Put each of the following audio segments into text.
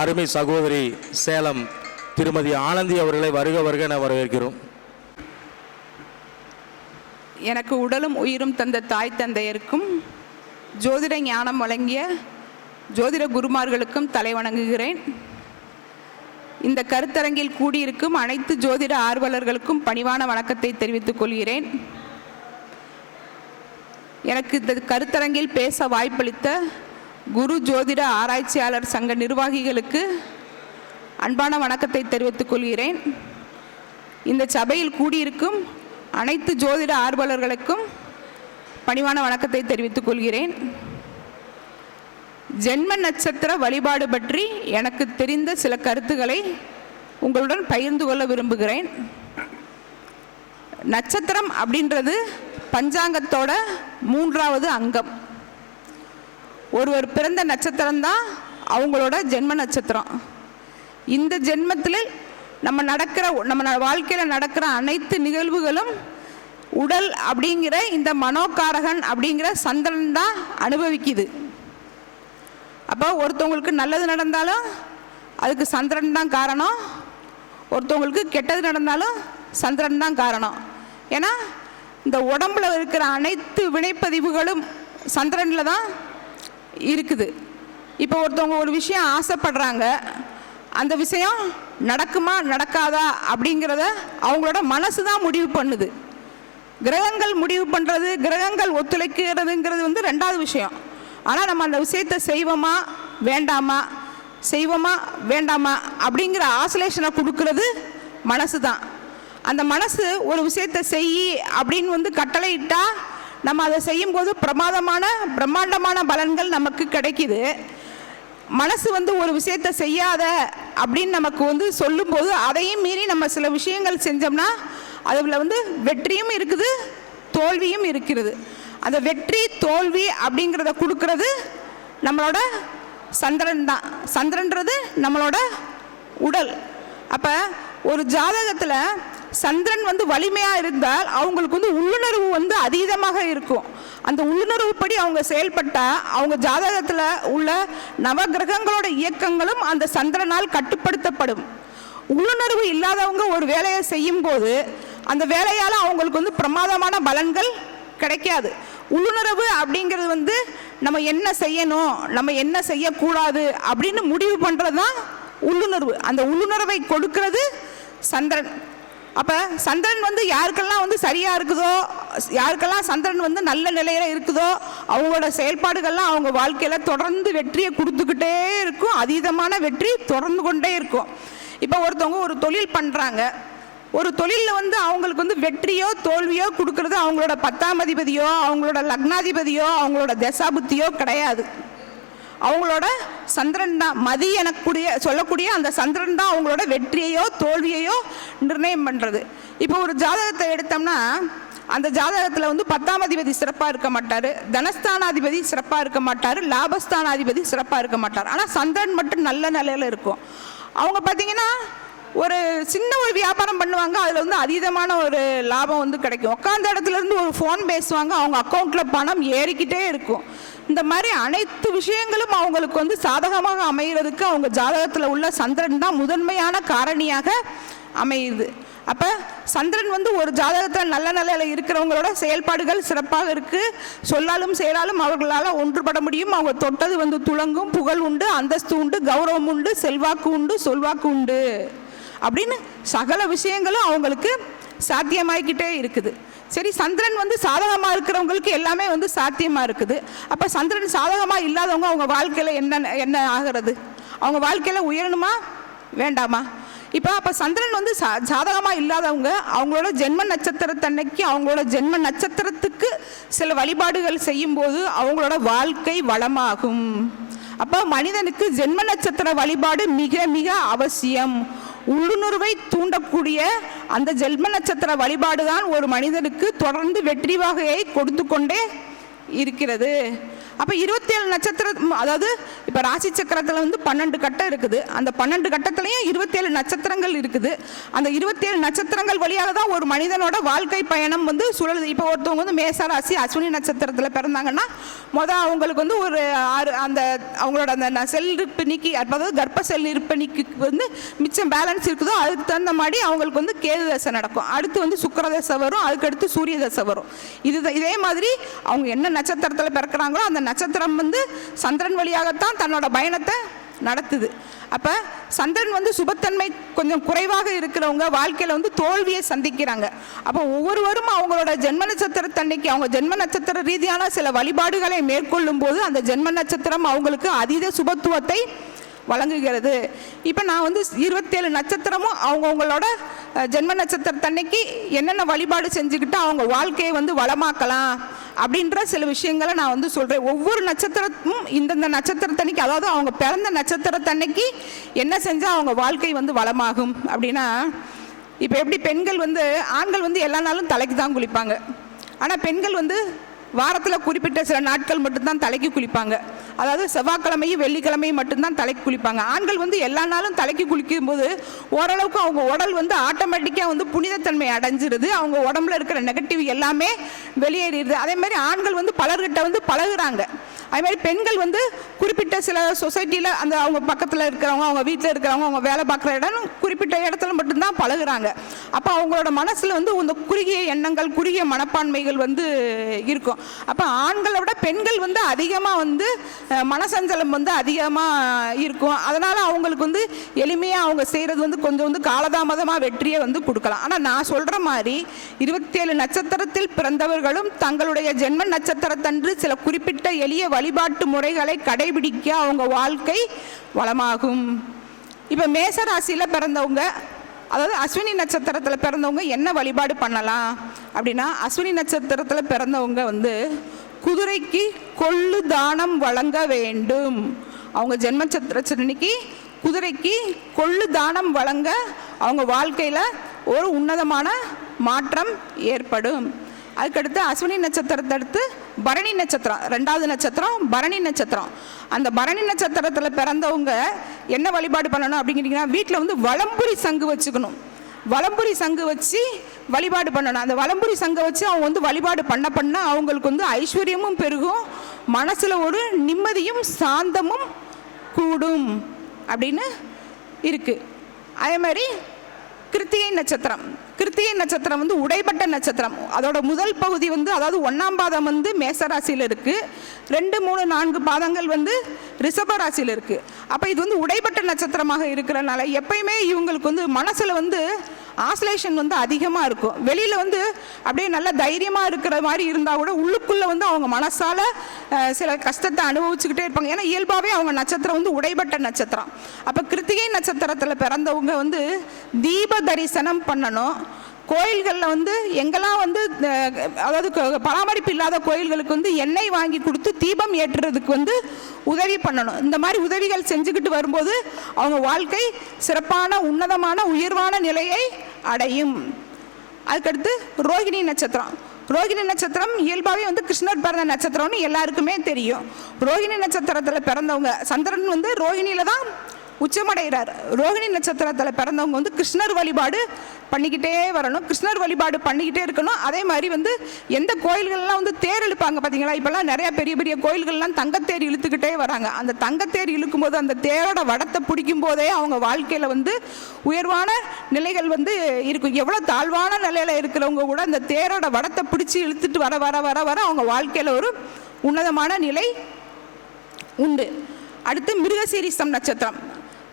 அருமை சகோதரி சேலம் திருமதி ஆனந்தி அவர்களை வருக வருக என வரவேற்கிறோம். எனக்கு உடலும் உயிரும் தந்த தாய் தந்தையருக்கும் ஜோதிட ஞானம் வழங்கிய ஜோதிட குருமார்களுக்கும் தலை வணங்குகிறேன். இந்த கருத்தரங்கில் கூடியிருக்கும் அனைத்து ஜோதிட ஆர்வலர்களுக்கும் பணிவான வணக்கத்தை தெரிவித்துக் கொள்கிறேன். எனக்கு இந்த கருத்தரங்கில் பேச வாய்ப்பளித்த குரு ஜோதிட ஆராய்ச்சியாளர் சங்க நிர்வாகிகளுக்கு அன்பான வணக்கத்தை தெரிவித்துக் கொள்கிறேன். இந்த சபையில் கூடியிருக்கும் அனைத்து ஜோதிட ஆர்வலர்களுக்கும் பணிவான வணக்கத்தை தெரிவித்துக் கொள்கிறேன். ஜென்ம நட்சத்திர வழிபாடு பற்றி எனக்கு தெரிந்த சில கருத்துக்களை உங்களுடன் பகிர்ந்து கொள்ள விரும்புகிறேன். நட்சத்திரம் அப்படின்றது பஞ்சாங்கத்தோட மூன்றாவது அங்கம். ஒருவர் பிறந்த நட்சத்திரம் தான் அவங்களோட ஜென்ம நட்சத்திரம். இந்த ஜென்மத்தில் நம்ம நடக்கிற நம்ம வாழ்க்கையில் நடக்கிற அனைத்து நிகழ்வுகளும் உடல் அப்படிங்கிற இந்த மனோகாரகன் அப்படிங்கிற சந்திரன் தான் அனுபவிக்குது. அப்போ ஒருத்தவங்களுக்கு நல்லது நடந்தாலும் அதுக்கு சந்திரன் தான் காரணம். ஒருத்தவங்களுக்கு கெட்டது நடந்தாலும் சந்திரன் தான் காரணம். ஏன்னா இந்த உடம்புல இருக்கிற அனைத்து வினைப்பதிவுகளும் சந்திரனில் தான் இருக்குது. இப்போ ஒருத்தவங்க ஒரு விஷயம் ஆசைப்படுறாங்க. அந்த விஷயம் நடக்குமா நடக்காதா அப்படிங்கிறத அவங்களோட மனசு தான் முடிவு பண்ணுது. கிரகங்கள் முடிவு பண்ணுறது கிரகங்கள் ஒத்துழைக்கிறதுங்கிறது வந்து ரெண்டாவது விஷயம். ஆனால் நம்ம அந்த விஷயத்தை செய்வோமா வேண்டாமா செய்வோமா வேண்டாமா அப்படிங்கிற ஆசோலேஷனை கொடுக்கறது மனசு தான். அந்த மனசு ஒரு விஷயத்தை செய் அப்படின்னு வந்து கட்டளையிட்டால் நம்ம அதை செய்யும்போது பிரமாதமான பிரம்மாண்டமான பலன்கள் நமக்கு கிடைக்கிது. மனசு வந்து ஒரு விஷயத்தை செய்யாத அப்படின்னு நமக்கு வந்து சொல்லும்போது அதையும் மீறி நம்ம சில விஷயங்கள் செஞ்சோம்னா அதில் வந்து வெற்றியும் இருக்குது தோல்வியும் இருக்கிறது. அந்த வெற்றி தோல்வி அப்படிங்கிறத கொடுக்கறது நம்மளோட சந்திரன் தான். சந்திரன்றது நம்மளோட உடல். அப்போ ஒரு ஜாதகத்தில் சந்திரன் வந்து வலிமையாக இருந்தால் அவங்களுக்கு வந்து உள்ளுணர்வு வந்து அதீதமாக இருக்கும். அந்த உள்ளுணர்வு படி அவங்க செயல்பட்டால் அவங்க ஜாதகத்தில் உள்ள நவகிரகங்களோட இயக்கங்களும் அந்த சந்திரனால் கட்டுப்படுத்தப்படும். உள்ளுணர்வு இல்லாதவங்க ஒரு வேலையை செய்யும்போது அந்த வேலையால் அவங்களுக்கு வந்து பிரமாதமான பலன்கள் கிடைக்காது. உள்ளுணர்வு அப்படிங்கிறது வந்து நம்ம என்ன செய்யணும் நம்ம என்ன செய்யக்கூடாது அப்படின்னு முடிவு பண்ணுறது தான் உள்ளுணர்வு. அந்த உள்ளுணர்வை கொடுக்கிறது சந்திரன். அப்போ சந்திரன் வந்து யாருக்கெல்லாம் வந்து சரியாக இருக்குதோ யாருக்கெல்லாம் சந்திரன் வந்து நல்ல நிலையில் இருக்குதோ அவங்களோட செயல்பாடுகள்லாம் அவங்க வாழ்க்கையில் தொடர்ந்து வெற்றியை கொடுத்துக்கிட்டே இருக்கும். அதீதமான வெற்றி தொடர்ந்து கொண்டே இருக்கும். இப்போ ஒருத்தவங்க ஒரு தொழில் பண்ணுறாங்க ஒரு தொழிலில் வந்து அவங்களுக்கு வந்து வெற்றியோ தோல்வியோ கொடுக்கறது அவங்களோட பத்தாம் அதிபதியோ அவங்களோட லக்னாதிபதியோ அவங்களோட தசாபுத்தியோ கிடையாது. அவங்களோட சந்திரன் தான் மதி எனக்கூடிய சொல்லக்கூடிய அந்த சந்திரன் தான் அவங்களோட வெற்றியையோ தோல்வியையோ நிர்ணயம் பண்ணுறது இப்போ ஒரு ஜாதகத்தை எடுத்தோம்னா அந்த ஜாதகத்தில் வந்து பத்தாம் அதிபதி சிறப்பாக இருக்க மாட்டார் தனஸ்தானாதிபதி சிறப்பாக இருக்க மாட்டார் லாபஸ்தானாதிபதி சிறப்பாக இருக்க மாட்டார். ஆனால் சந்திரன் மட்டும் நல்ல நிலையில் இருக்கும். அவங்க பார்த்தீங்கன்னா ஒரு சின்ன ஒரு வியாபாரம் பண்ணுவாங்க அதில் வந்து அதீதமான ஒரு லாபம் வந்து கிடைக்கும். உட்காந்த இடத்துல இருந்து ஒரு ஃபோன் பேசுவாங்க அவங்க அக்கௌண்ட்டில் பணம் ஏறிக்கிட்டே இருக்கும். இந்த மாதிரி அனைத்து விஷயங்களும் அவங்களுக்கு வந்து சாதகமாக அமைகிறதுக்கு அவங்க ஜாதகத்தில் உள்ள சந்திரன் தான் முதன்மையான காரணியாக அமையுது. அப்போ சந்திரன் வந்து ஒரு ஜாதகத்தில் நல்ல நிலையில் இருக்கிறவங்களோட செயல்பாடுகள் சிறப்பாக இருக்குது சொல்லாலும் செயலாலும் அவர்களால் ஒன்றுபட முடியும். அவங்க தொட்டது வந்து துளங்கும் புகழ் உண்டு அந்தஸ்து உண்டு கௌரவம் உண்டு செல்வாக்கு உண்டு சொல்வாக்கு உண்டு. அப்படின்னு சகல விஷயங்களும் அவங்களுக்கு சாத்தியமாகிக்கிட்டே இருக்குது. சரி சந்திரன் வந்து சாதகமாக இருக்கிறவங்களுக்கு எல்லாமே வந்து சாத்தியமாக இருக்குது. அப்போ சந்திரன் சாதகமாக இல்லாதவங்க அவங்க வாழ்க்கையில் என்ன என்ன ஆகிறது? அவங்க வாழ்க்கையில் உயரணுமா? வேண்டாமா? இப்போ அப்போ சந்திரன் வந்து சா சாதகமாக இல்லாதவங்க அவங்களோட ஜென்ம நட்சத்திரத்தன்னைக்கு அவங்களோட ஜென்ம நட்சத்திரத்துக்கு சில வழிபாடுகள் செய்யும்போது அவங்களோட வாழ்க்கை வளமாகும். அப்போ மனிதனுக்கு ஜென்ம நட்சத்திர வழிபாடு மிக மிக அவசியம். உள்ளுணர்வை தூண்டக்கூடிய அந்த ஜென்ம நட்சத்திர வழிபாடுதான் ஒரு மனிதனுக்கு தொடர்ந்து வெற்றி வகையை கொடுத்து கொண்டே இருக்கிறது. அப்போ இருபத்தேழு நட்சத்திரம் அதாவது இப்போ ராசி சக்கரத்தில் வந்து பன்னெண்டு கட்டம் இருக்குது. அந்த பன்னெண்டு கட்டத்துலேயும் இருபத்தேழு நட்சத்திரங்கள் இருக்குது. அந்த இருபத்தேழு நட்சத்திரங்கள் வழியாக தான் ஒரு மனிதனோட வாழ்க்கை பயணம் வந்து சுழலுது இப்போ ஒருத்தவங்க வந்து மேச ராசி அஸ்வினி நட்சத்திரத்தில் பிறந்தாங்கன்னா மொதல் அவங்களுக்கு வந்து ஒரு ஆறு அந்த அவங்களோட அந்த செல் இருப்பிணிக்கு அதாவது கர்ப்ப செல் இருப்பிணிக்கு வந்து மிச்சம் பேலன்ஸ் இருக்குதோ அதுக்கு தகுந்த மாதிரி அவங்களுக்கு வந்து கேது தசை நடக்கும். அடுத்து வந்து சுக்கர தசை வரும் அதுக்கடுத்து சூரிய தசை வரும். இது இதே மாதிரி அவங்க என்ன நட்சத்திரத்தில் பிறக்கிறாங்களோ அந்த நட்சத்திரம் வந்து சந்திரன் வழியாகத்தான் தன்னோட பயணத்தை நடத்துது. அப்போ சந்திரன் வந்து சுபத்தன்மை கொஞ்சம் குறைவாக இருக்கிறவங்க வாழ்க்கையில் வந்து தோல்வியை சந்திக்கிறாங்க. அப்போ ஒவ்வொருவரும் அவங்களோட ஜென்ம நட்சத்திரத்தன்னைக்கு அவங்க ஜென்ம நட்சத்திர ரீதியான சில வழிபாடுகளை மேற்கொள்ளும் போது அந்த ஜென்ம நட்சத்திரம் அவங்களுக்கு அதீத சுபத்துவத்தை வழங்குகிறது. இப்போ நான் வந்து இருபத்தேழு நட்சத்திரமும் அவங்கவுங்களோட ஜென்ம நட்சத்திரத்தன்னைக்கு என்னென்ன வழிபாடு செஞ்சுக்கிட்டு அவங்க வாழ்க்கையை வந்து வளமாக்கலாம் அப்படின்ற சில விஷயங்களை நான் வந்து சொல்கிறேன் ஒவ்வொரு நட்சத்திரமும் இந்தந்த நட்சத்திரத்தன்னைக்கு அதாவது அவங்க பிறந்த நட்சத்திரத்தன்னைக்கு என்ன செஞ்சால் அவங்க வாழ்க்கை வந்து வளமாகும் அப்படின்னா இப்போ எப்படி பெண்கள் வந்து ஆண்கள் வந்து எல்லா நாளும் தலைக்கு தான் குளிப்பாங்க. ஆனால் பெண்கள் வந்து வாரத்தில் குறிப்பிட்ட சில நாட்கள் மட்டும்தான் தலைக்கு குளிப்பாங்க. அதாவது செவ்வாய்க்கிழமையும் வெள்ளிக்கிழமையும் மட்டும்தான் தலைக்கு குளிப்பாங்க. ஆண்கள் வந்து எல்லா நாளும் தலைக்கு குளிக்கும்போது ஓரளவுக்கு அவங்க உடல் வந்து ஆட்டோமேட்டிக்காக வந்து புனிதத்தன்மை அடைஞ்சிருது. அவங்க உடம்புல இருக்கிற நெகட்டிவ் எல்லாமே வெளியேறிடுது. அதே மாதிரி ஆண்கள் வந்து பலர்கிட்ட வந்து பழகுறாங்க. அதே மாதிரி பெண்கள் வந்து குறிப்பிட்ட சில சொசைட்டியில் அந்த அவங்க பக்கத்தில் இருக்கிறவங்க அவங்க வீட்டில் இருக்கிறவங்க அவங்க வேலை பார்க்குற இடம் குறிப்பிட்ட இடத்துல மட்டும்தான் பழகுறாங்க. அப்போ அவங்களோட மனசில் வந்து இந்த குறுகிய எண்ணங்கள் குறுகிய மனப்பான்மைகள் வந்து இருக்கும். அப்போ ஆண்களை விட பெண்கள் வந்து அதிகமாக வந்து மனசஞ்சலம் வந்து அதிகமாக இருக்கும். அதனால் அவங்களுக்கு வந்து எளிமையாக அவங்க செய்கிறது வந்து கொஞ்சம் வந்து காலதாமதமாக வெற்றியை வந்து கொடுக்கலாம். ஆனால் நான் சொல்கிற மாதிரி இருபத்தேழு நட்சத்திரத்தில் பிறந்தவர்களும் தங்களுடைய ஜென்ம நட்சத்திரத்தன்று சில குறிப்பிட்ட எளிய வழிபாட்டு முறைகளை கடைபிடிக்க அவங்க வாழ்க்கை வளமாகும். இப்போ மேசராசியில் பிறந்தவங்க அதாவது அஸ்வினி நட்சத்திரத்தில் பிறந்தவங்க என்ன வழிபாடு பண்ணலாம் அப்படின்னா அஸ்வினி நட்சத்திரத்தில் பிறந்தவங்க வந்து குதிரைக்கு கொள்ளு தானம் வழங்க வேண்டும். அவங்க ஜென்ம சத்திரச்சனிக்கு குதிரைக்கு கொள்ளு தானம் வழங்க அவங்க வாழ்க்கையில் ஒரு உன்னதமான மாற்றம் ஏற்படும். அதுக்கடுத்து அஸ்வினி நட்சத்திரத்தை அடுத்து பரணி நட்சத்திரம் ரெண்டாவது நட்சத்திரம் பரணி நட்சத்திரம். அந்த பரணி நட்சத்திரத்தில் பிறந்தவங்க என்ன வழிபாடு பண்ணணும் அப்படிங்கிறீங்கன்னா வீட்டில் வந்து வளம்புரி சங்கு வச்சுக்கணும். வலம்புரி சங்கு வச்சு வழிபாடு பண்ணணும். அந்த வலம்புரி சங்கை வச்சு அவங்க வந்து வழிபாடு பண்ண பண்ண அவங்களுக்கு வந்து ஐஸ்வர்யமும் பெருகும் மனசில் ஒரு நிம்மதியும் சாந்தமும் கூடும் அப்படின்னு இருக்குது அதே மாதிரி கிருத்திகை நட்சத்திரம். கிருத்திகை நட்சத்திரம் வந்து உடைப்பட்ட நட்சத்திரம். அதோட முதல் பகுதி வந்து அதாவது ஒன்றாம் பாதம் வந்து மேசராசியில் இருக்குது ரெண்டு மூணு நான்கு பாதங்கள் வந்து ரிஷப ராசியில் இருக்குது அப்போ இது வந்து உடைப்பட்ட நட்சத்திரமாக இருக்கிறனால எப்பயுமே இவங்களுக்கு வந்து மனசில் வந்து ஆஸ்லேஷன் வந்து அதிகமாக இருக்கும். வெளியில் வந்து அப்படியே நல்ல தைரியமாக இருக்கிற மாதிரி இருந்தால் கூட உள்ளுக்குள்ளே வந்து அவங்க மனசால் சில கஷ்டத்தை அனுபவிச்சுக்கிட்டே இருப்பாங்க. ஏன்னா இயல்பாகவே அவங்க நட்சத்திரம் வந்து உடைபட்ட நட்சத்திரம். அப்போ கிருத்திகை நட்சத்திரத்தில் பிறந்தவங்க வந்து தீப தரிசனம் பண்ணணும். கோயில்களில் வந்து எங்கெல்லாம் வந்து அதாவது பராமரிப்பு இல்லாத கோயில்களுக்கு வந்து எண்ணெய் வாங்கி கொடுத்து தீபம் ஏற்றுறதுக்கு வந்து உதவி பண்ணணும். இந்த மாதிரி உதவிகள் செஞ்சுக்கிட்டு வரும்போது அவங்க வாழ்க்கை சிறப்பான உன்னதமான உயர்வான நிலையை அடையும். அதுக்கடுத்து ரோகிணி நட்சத்திரம். ரோகிணி நட்சத்திரம் இயல்பாகவே வந்து கிருஷ்ணர் பிறந்த நட்சத்திரம்னு எல்லாருக்குமே தெரியும். ரோகிணி நட்சத்திரத்தில் பிறந்தவங்க. சந்திரன் வந்து ரோகிணியில தான் உச்சமடைகிறார். ரோகிணி நட்சத்திரத்தில் பிறந்தவங்க வந்து கிருஷ்ணர் வழிபாடு பண்ணிக்கிட்டே வரணும். கிருஷ்ணர் வழிபாடு பண்ணிக்கிட்டே இருக்கணும். அதே மாதிரி வந்து எந்த கோயில்கள்லாம் வந்து தேர் இழுப்பாங்க பார்த்தீங்களா இப்போல்லாம் நிறையா பெரிய பெரிய கோயில்கள்லாம் தங்கத்தேர் இழுத்துக்கிட்டே வராங்க. அந்த தங்கத்தேர் இழுக்கும்போது அந்த தேரோட வடத்தை பிடிக்கும் போதே அவங்க வாழ்க்கையில் வந்து உயர்வான நிலைகள் வந்து இருக்கும். எவ்வளோ தாழ்வான நிலையில் இருக்கிறவங்க கூட அந்த தேரோட வடத்தை பிடிச்சி இழுத்துட்டு வர வர வர வர அவங்க வாழ்க்கையில் ஒரு உன்னதமான நிலை உண்டு. அடுத்து மிருகசீரிசம் நட்சத்திரம்.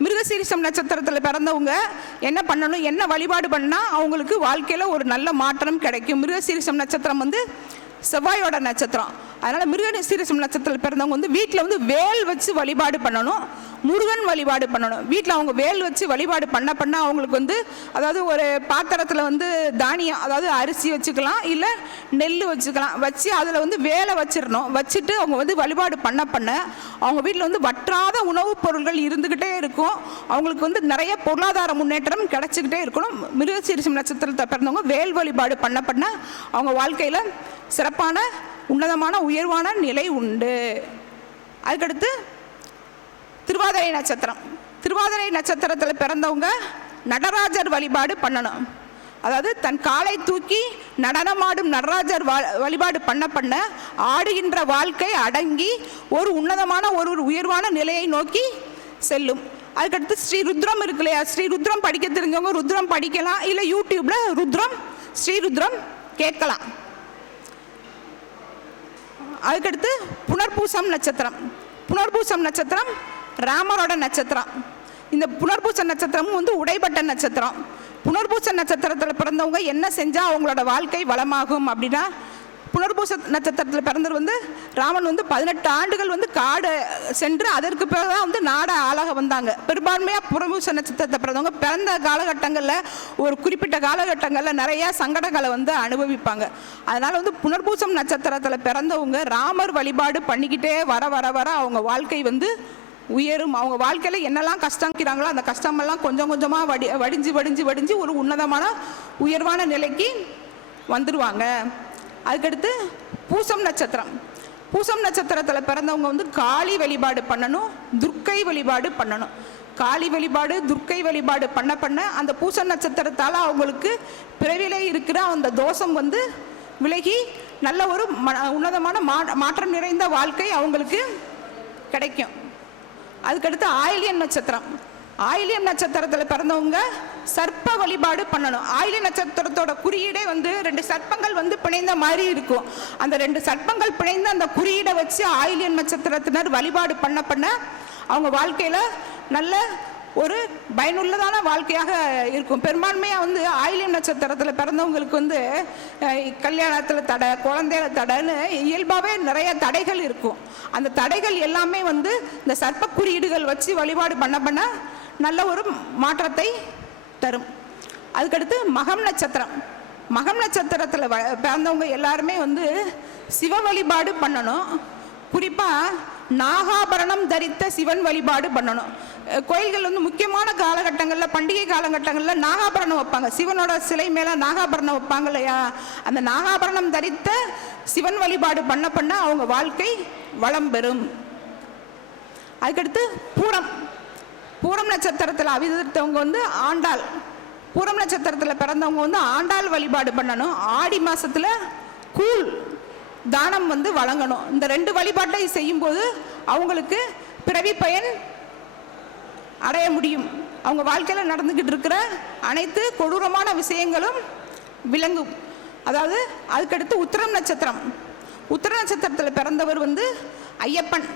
மிருகசீரிசம் நட்சத்திரத்தில் பிறந்தவங்க என்ன பண்ணணும் என்ன வழிபாடு பண்ணால் அவங்களுக்கு வாழ்க்கையில் ஒரு நல்ல மாற்றம் கிடைக்கும். மிருகசீரிசம் நட்சத்திரம் வந்து செவ்வாயோட நட்சத்திரம். அதனால் மிருகசீரிசம் நட்சத்திரத்தில் பிறந்தவங்க வந்து வீட்டில் வந்து வேல் வச்சு வழிபாடு பண்ணணும். முருகன் வழிபாடு பண்ணணும். வீட்டில் அவங்க வேல் வச்சு வழிபாடு பண்ண பண்ண அவங்களுக்கு வந்து அதாவது ஒரு பாத்திரத்தில் வந்து தானியம் அதாவது அரிசி வச்சுக்கலாம் இல்லை நெல் வச்சுக்கலாம். வச்சு அதில் வந்து வேலை வச்சிடணும். வச்சுட்டு அவங்க வந்து வழிபாடு பண்ண பண்ண அவங்க வீட்டில் வந்து வற்றாத உணவுப் பொருள்கள் இருந்துக்கிட்டே இருக்கும். அவங்களுக்கு வந்து நிறைய பொருளாதார முன்னேற்றம் கிடச்சிக்கிட்டே இருக்கணும். மிருகசீரிசம் நட்சத்திரத்தை பிறந்தவங்க வேல் வழிபாடு பண்ண பண்ண அவங்க வாழ்க்கையில் சிறப்பான உன்னதமான உயர்வான நிலை உண்டு. அதுக்கடுத்து திருவாதிரை நட்சத்திரம். திருவாதிரை நட்சத்திரத்தில் பிறந்தவங்க நடராஜர் வழிபாடு பண்ணணும். அதாவது தன் காலை தூக்கி நடனமாடும் நடராஜர் வா- வழிபாடு பண்ண பண்ண ஆடுகின்ற வாழ்க்கை அடங்கி ஒரு உன்னதமான ஒரு ஒரு உயர்வான நிலையை நோக்கி செல்லும். அதுக்கடுத்து ஸ்ரீ ருத்ரம் இருக்கு இல்லையா? ஸ்ரீ ருத்ரம் படிக்க தெரிஞ்சவங்க ருத்ரம் படிக்கலாம். இல்லை யூடியூப்பில் ருத்ரம் ஸ்ரீ ருத்ரம் கேட்கலாம். அதுக்கடுத்து புனர்பூசம் நட்சத்திரம். புனர்பூசம் நட்சத்திரம் ராமரோட நட்சத்திரம். இந்த புனர்பூச நட்சத்திரமும் வந்து உடைபட்ட நட்சத்திரம். புனர்பூச நட்சத்திரத்தில் பிறந்தவங்க என்ன செஞ்சால் அவங்களோட வாழ்க்கை வளமாகும் அப்படின்னா புனர்பூச நட்சத்திரத்தில் பிறந்தவர் வந்து ராமன் வந்து பதினெட்டு ஆண்டுகள் வந்து காடு சென்று அதற்கு பிறகு தான் வந்து நாட ஆளாக வந்தாங்க. பெரும்பான்மையாக புனர்பூச நட்சத்திரத்தை பிறந்தவங்க பிறந்த காலகட்டங்களில் ஒரு குறிப்பிட்ட காலகட்டங்களில் நிறைய சங்கடங்களை வந்து அனுபவிப்பாங்க. அதனால் வந்து புனர்பூசம் நட்சத்திரத்தில் பிறந்தவங்க ராமர் வழிபாடு பண்ணிக்கிட்டே வர வர வர அவங்க வாழ்க்கை வந்து உயரும். அவங்க வாழ்க்கையில் என்னெல்லாம் கஷ்டங்கிறாங்களோ அந்த கஷ்டமெல்லாம் கொஞ்சம் கொஞ்சமாக வடி வடிஞ்சு வடிஞ்சு வடிஞ்சு ஒரு உன்னதமான உயர்வான நிலைக்கு வந்துடுவாங்க அதுக்கடுத்து பூசம் நட்சத்திரம். பூசம் நட்சத்திரத்தில் பிறந்தவங்க வந்து காளி வழிபாடு பண்ணணும் துர்க்கை வழிபாடு பண்ணணும். காளி வழிபாடு துர்க்கை வழிபாடு பண்ண பண்ண அந்த பூச நட்சத்திரத்தால் அவங்களுக்கு பிறவிலே இருக்கிற அந்த தோஷம் வந்து விலகி நல்ல ஒரு ம உன்னதமான மா மாற்றம் நிறைந்த வாழ்க்கை அவங்களுக்கு கிடைக்கும். அதுக்கடுத்து ஆயிலியன் நட்சத்திரம். ஆயிலியம் நட்சத்திரத்தில் பிறந்தவங்க சர்ப்ப வழிபாடு பண்ணணும். ஆயிலிய நட்சத்திரத்தோட குறியீடே வந்து ரெண்டு சர்ப்பங்கள் வந்து பிணைந்த மாதிரி இருக்கும். அந்த ரெண்டு சர்ப்பங்கள் பிணைந்த அந்த குறியீடை வச்சு ஆயிலியன் நட்சத்திரத்தினர் வழிபாடு பண்ண பண்ண அவங்க வாழ்க்கையில் நல்ல ஒரு பயனுள்ளதான வாழ்க்கையாக இருக்கும். பெரும்பான்மையாக வந்து ஆயிலியம் நட்சத்திரத்தில் பிறந்தவங்களுக்கு வந்து கல்யாணத்தில் தடை குழந்தையில தடைன்னு இயல்பாகவே நிறைய தடைகள் இருக்கும். அந்த தடைகள் எல்லாமே வந்து இந்த சர்ப்ப குறியீடுகள் வச்சு வழிபாடு பண்ண பண்ண நல்ல ஒரு மாற்றத்தை தரும். அதுக்கடுத்து மகம் நட்சத்திரம். மகம் நட்சத்திரத்தில் வ பிறந்தவங்க எல்லாருமே வந்து சிவ வழிபாடு பண்ணணும். குறிப்பாக நாகாபரணம் தரித்த சிவன் வழிபாடு பண்ணணும். கோயில்கள் வந்து முக்கியமான காலகட்டங்களில் பண்டிகை காலகட்டங்களில் நாகாபரணம் வைப்பாங்க. சிவனோட சிலை மேலே நாகாபரணம் வைப்பாங்க இல்லையா? அந்த நாகாபரணம் தரித்த சிவன் வழிபாடு பண்ண பண்ண அவங்க வாழ்க்கை வளம் பெறும். அதுக்கடுத்து பூரம். பூரம் நட்சத்திரத்தில் அவிதவங்க வந்து ஆண்டாள். பூரம் நட்சத்திரத்தில் பிறந்தவங்க வந்து ஆண்டாள் வழிபாடு பண்ணணும். ஆடி மாதத்தில் கூழ். தானம் வந்து வழங்கணும். இந்த ரெண்டு வழிபாட்டை செய்யும்போது அவங்களுக்கு பிறவி பயன் அடைய முடியும். அவங்க வாழ்க்கையில் நடந்துக்கிட்டு இருக்கிற அனைத்து கொடூரமான விஷயங்களும் விளங்கும். அதாவது அதுக்கடுத்து உத்திரம் நட்சத்திரம். உத்திர நட்சத்திரத்தில் பிறந்தவர் வந்து ஐயப்பன்.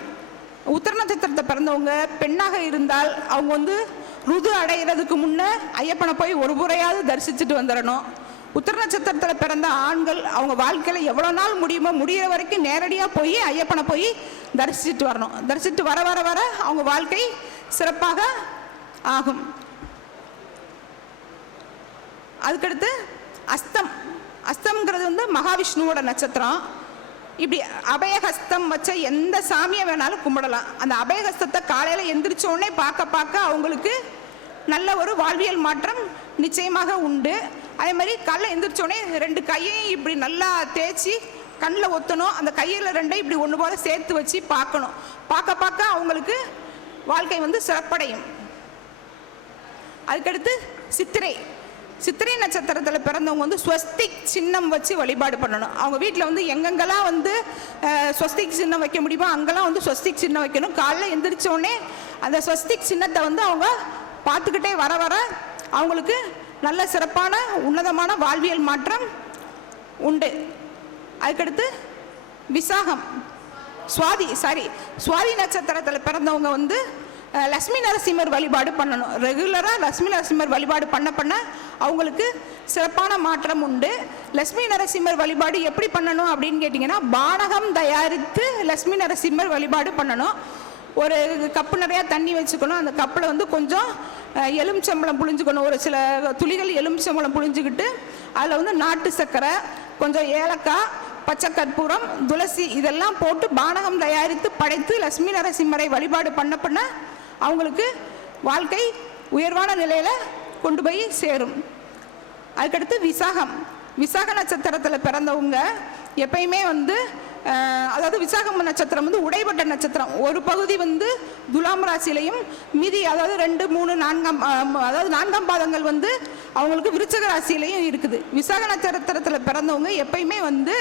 உத்திர நட்சத்திரத்தை பிறந்தவங்க பெண்ணாக இருந்தால் அவங்க வந்து ருது அடைகிறதுக்கு முன்னே ஐயப்பனை போய் ஒரு முறையாவது தரிசிச்சுட்டு வந்துடணும் உத்தர நட்சத்திரத்தில் பிறந்த ஆண்கள் அவங்க வாழ்க்கையில் எவ்வளோ நாள் முடியுமோ முடியிற வரைக்கும் நேரடியாக போய் ஐயப்பனை போய் தரிசிச்சுட்டு வரணும். தரிசித்து வர வர வர அவங்க வாழ்க்கை சிறப்பாக ஆகும். அதுக்கடுத்து அஸ்தம். அஸ்தம்ங்கிறது வந்து மகாவிஷ்ணுவோட நட்சத்திரம். இப்படி அபயஹஸ்தம் வச்ச எந்த சாமியை வேணாலும் கும்பிடலாம். அந்த அபயஹஸ்தத்தை காலையில் எந்திரிச்சோடனே பார்க்க பார்க்க அவங்களுக்கு நல்ல ஒரு வாழ்வியல் மாற்றம் நிச்சயமாக உண்டு. அதே மாதிரி காலைல எந்திரிச்சோடனே ரெண்டு கையையும் இப்படி நல்லா தேய்ச்சி கண்ணில் ஒத்தணும். அந்த கையில் ரெண்டையும் இப்படி ஒன்று போல சேர்த்து வச்சு பார்க்கணும். பார்க்க பார்க்க அவங்களுக்கு வாழ்க்கை வந்து சிறப்படையும். அதுக்கடுத்து சித்திரை. சித்திரை நட்சத்திரத்தில் பிறந்தவங்க வந்து ஸ்வஸ்திக் சின்னம் வச்சு வழிபாடு பண்ணணும். அவங்க வீட்டில் வந்து எங்கெங்கெல்லாம் வந்து ஸ்வஸ்திக் சின்னம் வைக்க முடியுமோ அங்கெல்லாம் வந்து ஸ்வஸ்திக் சின்னம் வைக்கணும். காலைல எந்திரிச்ச அந்த ஸ்வஸ்திக் சின்னத்தை வந்து அவங்க பார்த்துக்கிட்டே வர வர அவங்களுக்கு நல்ல சிறப்பான உன்னதமான வாழ்வியல் மாற்றம் உண்டு. அதுக்கடுத்து விசாகம். சுவாதி சாரி சுவாதி நட்சத்திரத்தில் பிறந்தவங்க வந்து லக்ஷ்மி நரசிம்மர் வழிபாடு பண்ணணும். ரெகுலராக லக்ஷ்மி நரசிம்மர் வழிபாடு பண்ண பண்ண அவங்களுக்கு சிறப்பான மாற்றம் உண்டு. லட்சுமி நரசிம்மர் வழிபாடு எப்படி பண்ணணும் அப்படின்னு கேட்டிங்கன்னா பானகம் தயாரித்து லக்ஷ்மி நரசிம்மர் வழிபாடு பண்ணணும். ஒரு கப்பு நிறையா தண்ணி வச்சுக்கணும். அந்த கப்பில் வந்து கொஞ்சம் அஹ், எலுமிச்சம்பழம் புழிஞ்சுக்கணும். ஒரு சில துளிகள் எலுமிச்சம்பழம் புழிஞ்சுக்கிட்டு அதில் வந்து நாட்டு சர்க்கரை கொஞ்சம் ஏலக்காய் பச்சை கற்பூரம் துளசி இதெல்லாம் போட்டு பானகம் தயாரித்து படைத்து லட்சுமி நரசிம்மரை வழிபாடு பண்ண பண்ண அவங்களுக்கு வாழ்க்கை உயர்வான நிலையில் கொண்டு போய் சேரும். அதுக்கடுத்து விசாகம். விசாக நட்சத்திரத்தில் பிறந்தவங்க எப்பயுமே வந்து அதாவது விசாகம் நட்சத்திரம் வந்து உடைபட்ட நட்சத்திரம். ஒரு பகுதி வந்து துலாம் ராசியிலையும் மீதி அதாவது ரெண்டு மூணு நான்காம் அதாவது நான்காம் பாதங்கள் வந்து அவங்களுக்கு விருச்சக ராசியிலையும் இருக்குது. விசாக நட்சத்திரத்தில் பிறந்தவங்க எப்பயுமே வந்து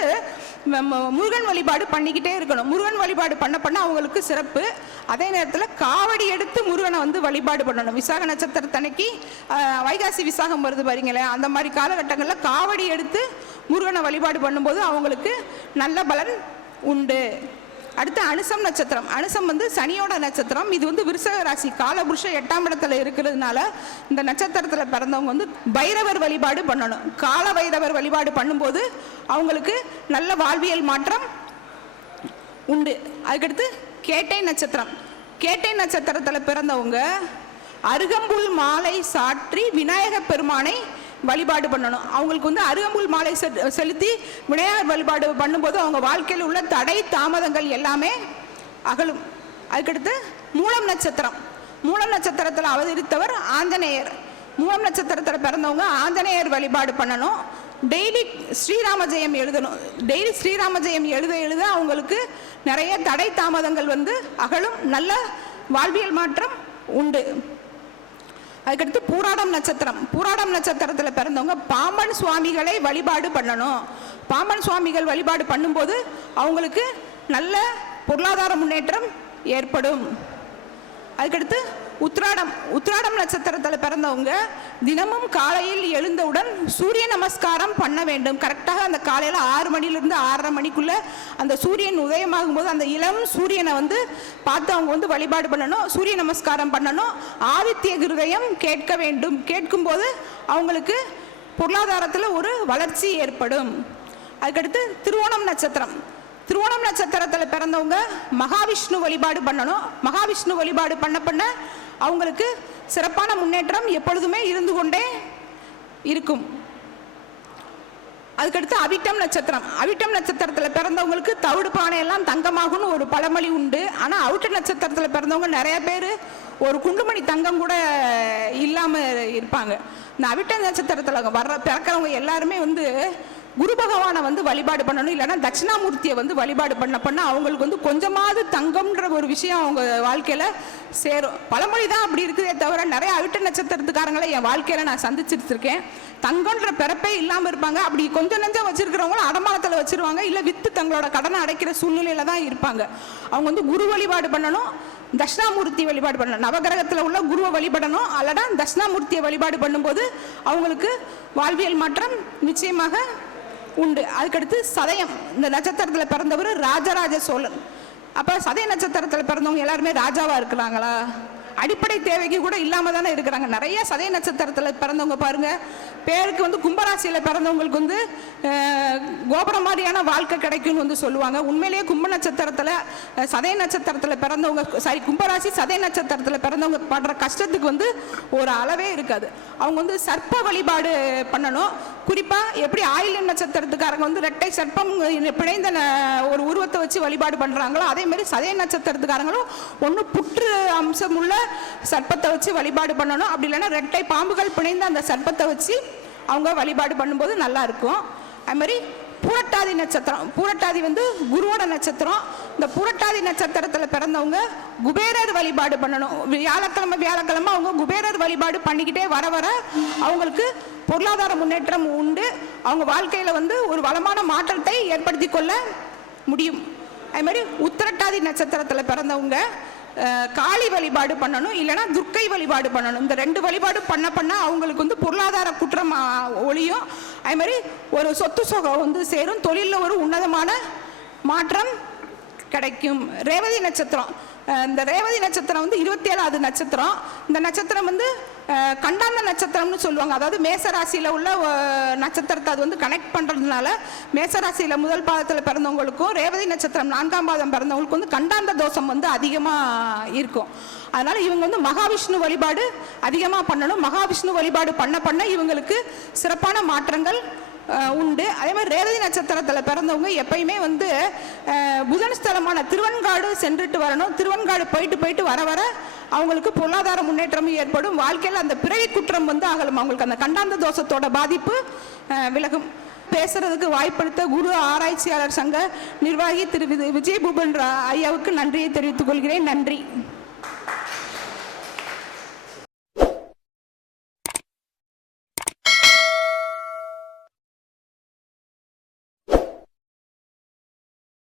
முருகன் வழிபாடு பண்ணிக்கிட்டே இருக்கணும். முருகன் வழிபாடு பண்ண பண்ண அவங்களுக்கு சிறப்பு. அதே நேரத்தில் காவடி எடுத்து முருகனை வந்து வழிபாடு பண்ணணும். விசாக நட்சத்திரத்தன்னைக்கு வைகாசி விசாகம் வருது பாருங்களேன். அந்த மாதிரி காலகட்டங்களில் காவடி எடுத்து முருகனை வழிபாடு பண்ணும்போது அவங்களுக்கு நல்ல பலன் உண்டு. அடுத்து அனுசம் நட்சத்திரம். அனுசம் வந்து சனியோட நட்சத்திரம். இது வந்து விருஷக ராசி. காலபுருஷ எட்டாம் இடத்துல இருக்கிறதுனால இந்த நட்சத்திரத்தில் பிறந்தவங்க வந்து பைரவர் வழிபாடு பண்ணணும். கால பைரவர் வழிபாடு பண்ணும்போது அவங்களுக்கு நல்ல வாழ்வியல் மாற்றம் உண்டு. அதுக்கடுத்து கேட்டை நட்சத்திரம். கேட்டை நட்சத்திரத்தில் பிறந்தவங்க அருகம்புல் மாலை சாற்றி விநாயகப் பெருமானை வழிபாடு பண்ணணும். அவங்களுக்கு வந்து அருகம்புல் மாலை செ- செலுத்தி விநாயகர் வழிபாடு பண்ணும்போது அவங்க வாழ்க்கையில் உள்ள தடை தாமதங்கள் எல்லாமே அகலும். அதுக்கடுத்து மூலம் நட்சத்திரம். மூலம் நட்சத்திரத்தில் அவதரித்தவர் ஆஞ்சநேயர். மூலம் நட்சத்திரத்தில் பிறந்தவங்க ஆஞ்சநேயர் வழிபாடு பண்ணணும். டெய்லி ஸ்ரீராம ஜெயம் எழுதணும். டெய்லி ஸ்ரீராம ஜெயம் எழுத எழுத அவங்களுக்கு நிறைய தடை தாமதங்கள் வந்து அகலும். நல்ல வாழ்வியல் மாற்றம் உண்டு. அதுக்கடுத்து பூராடம் நட்சத்திரம். பூராடம் நட்சத்திரத்தில் பிறந்தவங்க பாம்பன் சுவாமிகளை வழிபாடு பண்ணணும். பாம்பன் சுவாமிகள் வழிபாடு பண்ணும்போது அவங்களுக்கு நல்ல பொருளாதார முன்னேற்றம் ஏற்படும். அதுக்கடுத்து உத்ராடம் உத்ராடம் நட்சத்திரத்தில் பிறந்தவங்க தினமும் காலையில் எழுந்தவுடன் சூரிய நமஸ்காரம் பண்ண வேண்டும். கரெக்டாக அந்த காலையில் ஆறு மணிலேருந்து ஆறரை மணிக்குள்ளே அந்த சூரியன் உதயமாகும் போது அந்த இளம் சூரியனை வந்து பார்த்து அவங்க வந்து வழிபாடு பண்ணணும் சூரிய நமஸ்காரம் பண்ணணும். ஆதித்ய கிருதயம் கேட்க வேண்டும். கேட்கும்போது அவங்களுக்கு பொருளாதாரத்தில் ஒரு வளர்ச்சி ஏற்படும். அதுக்கடுத்து திருவோணம் நட்சத்திரம். திருவோணம் நட்சத்திரத்தில் பிறந்தவங்க மகாவிஷ்ணு வழிபாடு பண்ணணும். மகாவிஷ்ணு வழிபாடு பண்ண பண்ண அவங்களுக்கு சிறப்பான முன்னேற்றம் எப்பொழுதுமே இருந்து கொண்டே இருக்கும். அதுக்கடுத்து அவிட்டம் நட்சத்திரம். அவிட்டம் நட்சத்திரத்தில் பிறந்தவங்களுக்கு தவிடு பானையெல்லாம் தங்கமாகும்னு ஒரு பழமொழி உண்டு. ஆனால் அவிட்ட நட்சத்திரத்தில் பிறந்தவங்க நிறைய பேர் ஒரு குண்டுமணி தங்கம் கூட இல்லாமல் இருப்பாங்க. இந்த அவிட்ட நட்சத்திரத்தில் வர்ற பிறக்கிறவங்க எல்லாருமே வந்து குரு பகவானை வந்து வழிபாடு பண்ணணும். இல்லைன்னா தட்சிணாமூர்த்தியை வந்து வழிபாடு பண்ண பண்ண அவங்களுக்கு வந்து கொஞ்சமாவது தங்கம்ன்ற ஒரு விஷயம் அவங்க வாழ்க்கையில் சேரும். பழமொழி தான் அப்படி இருக்குதே தவிர நிறைய அவிட்ட நட்சத்திரத்துக்காரங்களை என் வாழ்க்கையில் நான் சந்திச்சிட்டு இருக்கேன் தங்கம்ன்ற பிறப்பே இல்லாமல் இருப்பாங்க. அப்படி கொஞ்சம் நெஞ்சம் வச்சிருக்கிறவங்களும் அடமானத்தில் வச்சிருவாங்க. இல்லை வித்து தங்களோட கடனை அடைக்கிற சூழ்நிலையில தான் இருப்பாங்க. அவங்க வந்து குரு வழிபாடு பண்ணணும் தட்சிணாமூர்த்தி வழிபாடு பண்ணணும். நவகிரகத்தில் உள்ள குருவை வழிபடணும். அல்லடா தட்சிணாமூர்த்தியை வழிபாடு பண்ணும்போது அவங்களுக்கு வாழ்வியல் மாற்றம் நிச்சயமாக உண்டு. அதுக்கடுத்து சதயம். இந்த நட்சத்திரத்தில் பிறந்தவர் ராஜராஜ சோழன். அப்போ சதய நட்சத்திரத்தில் பிறந்தவங்க எல்லாருமே ராஜாவாக இருக்கிறாங்களா? அடிப்படை தேவைக்கு கூட இல்லாம தானே இருக்கிறாங்க. நிறைய சதய நட்சத்திரத்தில் பிறந்தவங்க பாருங்க. பேருக்கு வந்து கும்பராசியில் பிறந்தவங்களுக்கு வந்து கோபுரம் மாதிரியான வாழ்க்கை கிடைக்கும்னு வந்து சொல்லுவாங்க. உண்மையிலேயே கும்ப நட்சத்திரத்தில் சதய நட்சத்திரத்தில் பிறந்தவங்க சாரி கும்பராசி சதய நட்சத்திரத்தில் பிறந்தவங்க படுற கஷ்டத்துக்கு வந்து ஒரு அளவே இருக்காது. அவங்க வந்து சர்ப்ப வழிபாடு பண்ணணும். குறிப்பாக எப்படி ஆயில்யம் நட்சத்திரத்துக்காரங்க வந்து ரெட்டை சர்ப்பம் பிணைந்த ந- ஒரு உருவத்தை வச்சு வழிபாடு பண்ணுறாங்களோ அதே மாதிரி சதய நட்சத்திரத்துக்காரங்களும் ஒன்று புற்று அம்சம் உள்ள சர்ப்பத்தை வச்சு வழிபாடு பண்ணணும். அப்படி இல்லைன்னா ரெட்டை பாம்புகள் பிணைந்த அந்த சர்ப்பத்தை வச்சு அவங்க வழிபாடு பண்ணும்போது நல்லா இருக்கும். அது மாதிரி பூரட்டாதி நட்சத்திரம். பூரட்டாதி வந்து குருவோட நட்சத்திரம். இந்த பூரட்டாதி நட்சத்திரத்தில் பிறந்தவங்க குபேரர் வழிபாடு பண்ணணும். வியாழக்கிழமை வியாழக்கிழமை அவங்க குபேரர் வழிபாடு பண்ணிக்கிட்டே வர வர அவங்களுக்கு பொருளாதார முன்னேற்றம் உண்டு. அவங்க வாழ்க்கையில் வந்து ஒரு வளமான மாற்றத்தை ஏற்படுத்தி கொள்ள முடியும். அது மாதிரி உத்திரட்டாதி நட்சத்திரத்தில் பிறந்தவங்க காளி வழிபாடு பண்ணணும் இல்லைன்னா துர்க்கை வழிபாடு பண்ணணும். இந்த ரெண்டு வழிபாடு பண்ண பண்ண அவங்களுக்கு வந்து பொருளாதார குற்றம் ஆ, ஒழியும். அது மாதிரி ஒரு சொத்து சுகம் வந்து சேரும். தொழிலில் ஒரு உன்னதமான மாற்றம் கிடைக்கும். ரேவதி நட்சத்திரம். இந்த ரேவதி நட்சத்திரம் வந்து இருபத்தி ஏழாவது நட்சத்திரம். இந்த நட்சத்திரம் வந்து கண்டாந்த நட்சத்திரம்னு சொல்லுவாங்க. அதாவது மேசராசியில் உள்ள நட்சத்திரத்தை அது வந்து கனெக்ட் பண்ணுறதுனால மேசராசியில் முதல் பாதத்தில் பிறந்தவங்களுக்கும் ரேவதி நட்சத்திரம் நான்காம் பாதம் பிறந்தவங்களுக்கும் வந்து கண்டாந்த தோஷம் வந்து அதிகமாக இருக்கும். அதனால் இவங்க வந்து மகாவிஷ்ணு வழிபாடு அதிகமாக பண்ணணும். மகாவிஷ்ணு வழிபாடு பண்ண பண்ண இவங்களுக்கு சிறப்பான மாற்றங்கள் உண்டு. அதே மாதிரி ரேவதி நட்சத்திரத்தில் பிறந்தவங்க எப்பயுமே வந்து புதன் ஸ்தலமான திருவன்காடு சென்றுட்டு வரணும். திருவன்காடு போயிட்டு போயிட்டு வர வர அவங்களுக்கு பொருளாதார முன்னேற்றமும் ஏற்படும். வாழ்க்கையில் அந்த பிறவி குற்றம் வந்து அகலும். அவங்களுக்கு அந்த கண்டாந்த தோஷத்தோட பாதிப்பு விலகும். பேசுறதுக்கு வாய்ப்படுத்த குரு ஆராய்ச்சியாளர் சங்க நிர்வாகி திரு விஜய் பூபன் ரா- ஐயாவுக்கு நன்றியை தெரிவித்துக் கொள்கிறேன். நன்றி.